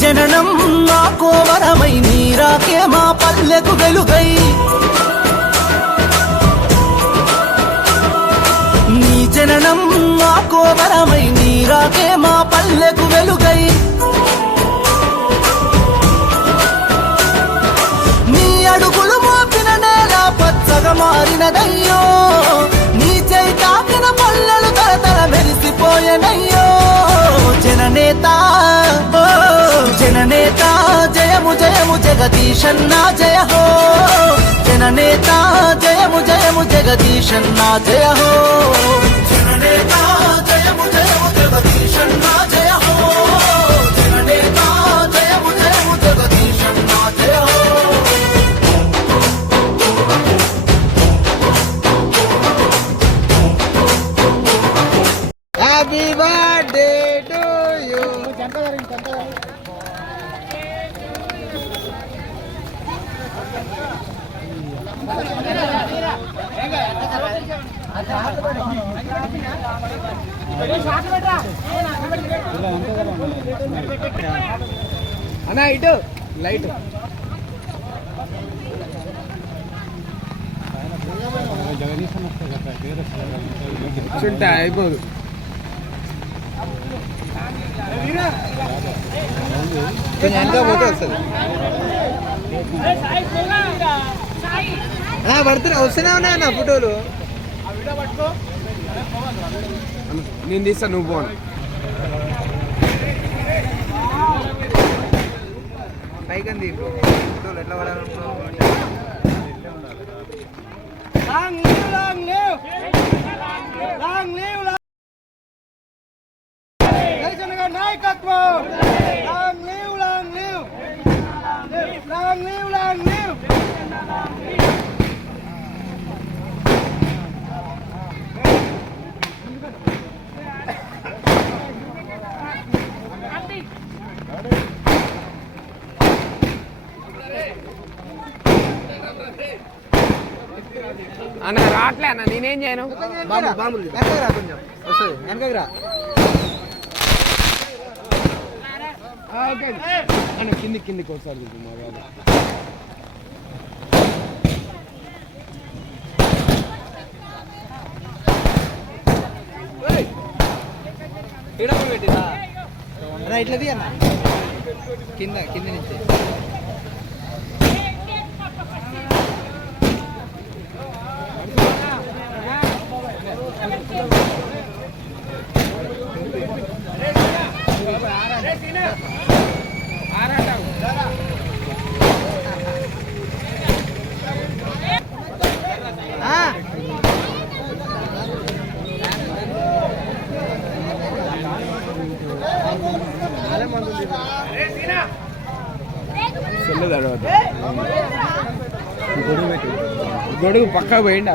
జననం మా కోవరమై నీరాకే మా పల్లెకు వెలుగై. నీ జననం మా కోవరమై నీరాకే మా పల్లెకు వెలుగై. నీ అడుగులు మోపిన నేల పచ్చగా మారినదై. జయము జయము జగదీశన్న జయ హో. జననేత జయము జయము జగదీశన్న జయ హో. జననేత జయము జయము జగదీశన్న జయ హో. జననేత జయము జయము జగదీశన్న జయ హో. హ్యాపీ బర్త్డే టు యూ అన్నా ఇటు. లైట్. చుంటా అయిపోదు. కొంచెం వెనక పోతే వస్తుంది. పడుతున్నా. వస్తూనే ఉన్నాయి అన్న ఫోటోలు. నేను తీస్తా నువ్వు పోను పైకి అంది ఫోటోలు ఎట్లా పడాలనుకున్నావు long live long live long live నాయకత్వం long live long live long live long live అన్న రావట్లే అన్న నేనేం చేయను? అన్న కింది కిందికి ఒకసారి అన్న ఇట్లా అన్న. కింద కింద నుంచి. గొడుగు పెట్టి. గొడుగు పక్కా పోయిండి